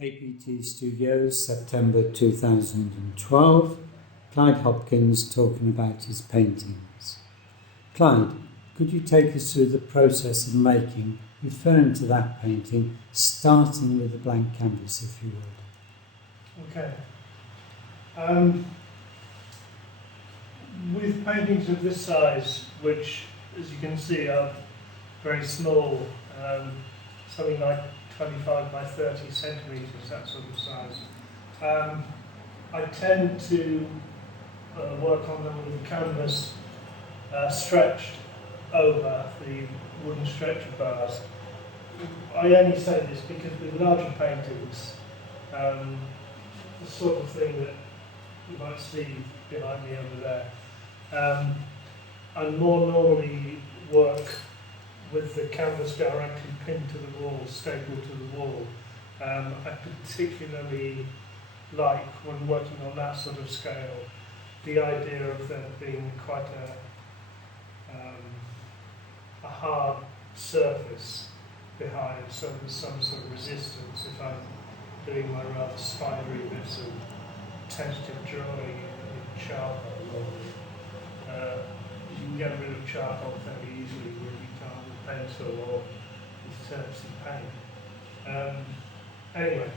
APT Studios, September 2012. Clyde Hopkins talking about his paintings. Clyde, could you take us through the process of making, referring to that painting, starting with a blank canvas, if you would? Okay. With paintings of this size, which, as you can see, are very small, something like 25 by 30 centimetres, that sort of size, I tend to work on them with the canvas stretched over the wooden stretcher bars. I only say this because with larger paintings, the sort of thing that you might see behind me over there, I more normally work with the canvas directly pinned to the wall, stapled to the wall. I particularly like, when working on that sort of scale, the idea of there being quite a hard surface behind, so there's some sort of resistance if I'm doing my rather spidery bits of tentative drawing in charcoal. You can get rid of charcoal fairly easily when you can't with pencil or with terps and paint. Anyway,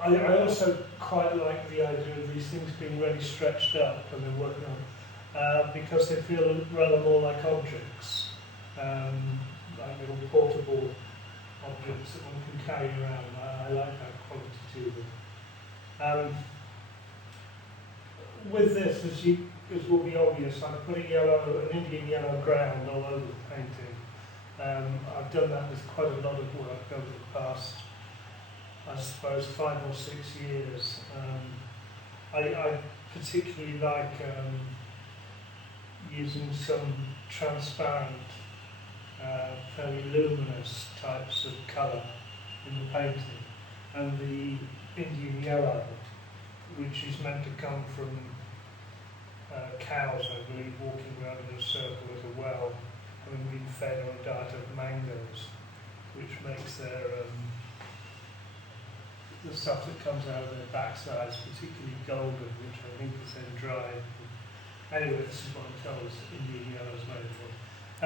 I also quite like the idea of these things being really stretched up when they're working on, because they feel rather more like objects, like little portable objects that one can carry around. I like that quality to them. With this, as will be obvious, I put an Indian yellow ground all over the painting. I've done that with quite a lot of work over the past, I suppose, 5 or 6 years. I particularly like using some transparent, fairly luminous types of colour in the painting. And the Indian yellow, which is meant to come from cows, I believe, walking around in a circle at a well, having been fed on a diet of mangoes, which makes the stuff that comes out of their backsides particularly golden, which I think is then dried. Anyway, this is what I'm told Indian yellow is made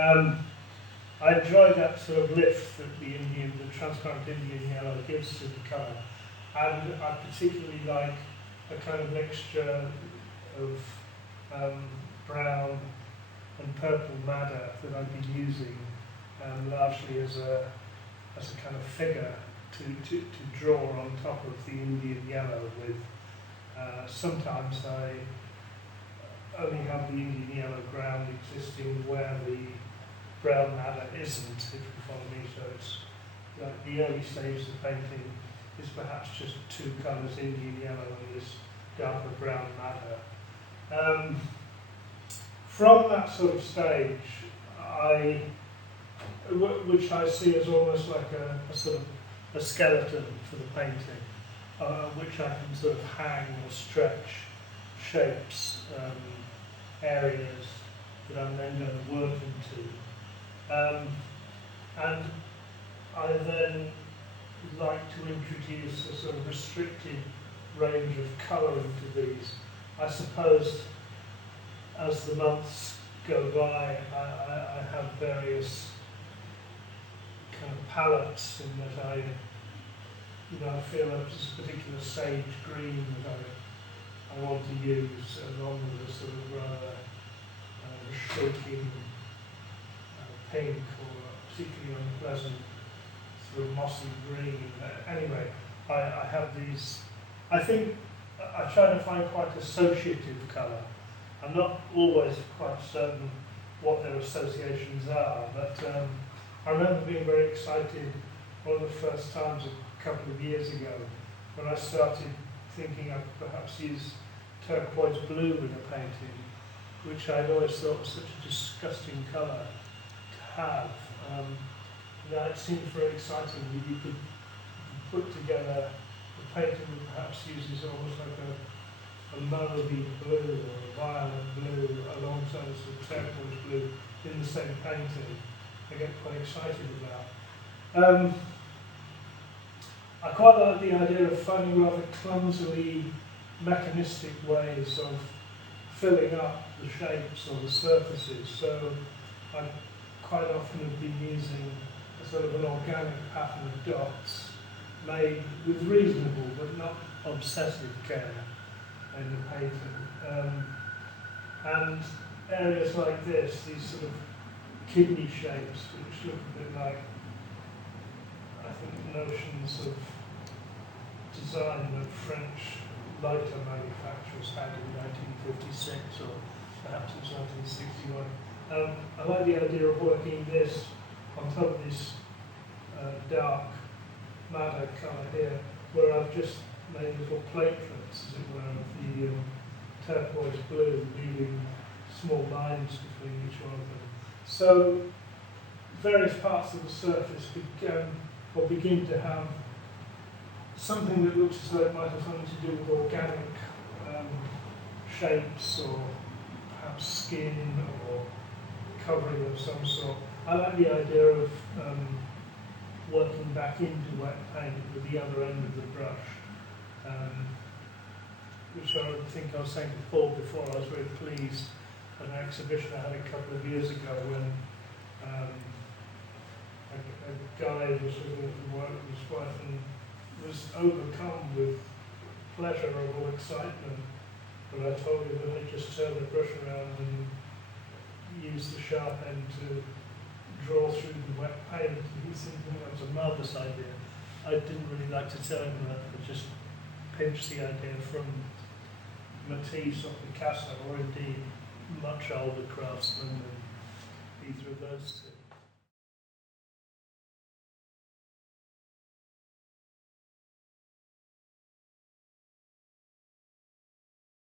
of. I enjoy that sort of lift that the transparent Indian yellow gives to the colour, and I particularly like a kind of mixture of brown and purple madder that I've been using largely as a kind of figure to draw on top of the Indian yellow with. Sometimes I only have the Indian yellow ground existing where the brown madder isn't, if you follow me. So it's like the early stages of painting is perhaps just 2 colours, Indian yellow and this darker brown madder. From that sort of stage, which I see as almost like a sort of a skeleton for the painting, which I can sort of hang or stretch shapes, areas that I'm then going to work into. And I then like to introduce a sort of restricted range of colour into these. I suppose as the months go by, I have various kind of palettes in that I feel that there's a particular sage green that I want to use, along with a sort of rather shrinking pink or a particularly unpleasant sort of mossy green. Anyway, I have these. I think I try to find quite associative colour. I'm not always quite certain what their associations are, but I remember being very excited one of the first times a couple of years ago when I started thinking I could perhaps use turquoise blue in a painting, which I'd always thought was such a disgusting colour to have. That it seemed very exciting. You could put together a painting that perhaps uses almost like a mauvey blue or a violet blue alongside a sort of turquoise blue in the same painting. I get quite excited about. I quite like the idea of finding rather clumsily mechanistic ways of filling up the shapes or the surfaces. So I quite often have been using a sort of an organic pattern of dots made with reasonable but not obsessive care in the painting. And areas like this, these sort of kidney shapes, which look a bit like, I think, notions of design that French lighter manufacturers had in 1956 or perhaps in 1961. I like the idea of working this on top of this dark madder colour here, where I've just made little platelets, as it were, of the turquoise blue, leaving small lines between each one of them. So various parts of the surface begin to have something that looks as though it might have something to do with organic shapes, or perhaps skin or covering of some sort. I like the idea of working back into wet paint with the other end of the brush, which I think I was saying to Paul before. I was very pleased at an exhibition I had a couple of years ago when a guide was looking at the work of his wife and was overcome with pleasurable excitement. But I told him that I just turn the brush around and use the sharp end to draw through the wet paint. And he seemed to think that was a marvellous idea. I didn't really like to tell him that. I just pinched the idea from Matisse or Picasso, or indeed much older craftsmen than either of those two.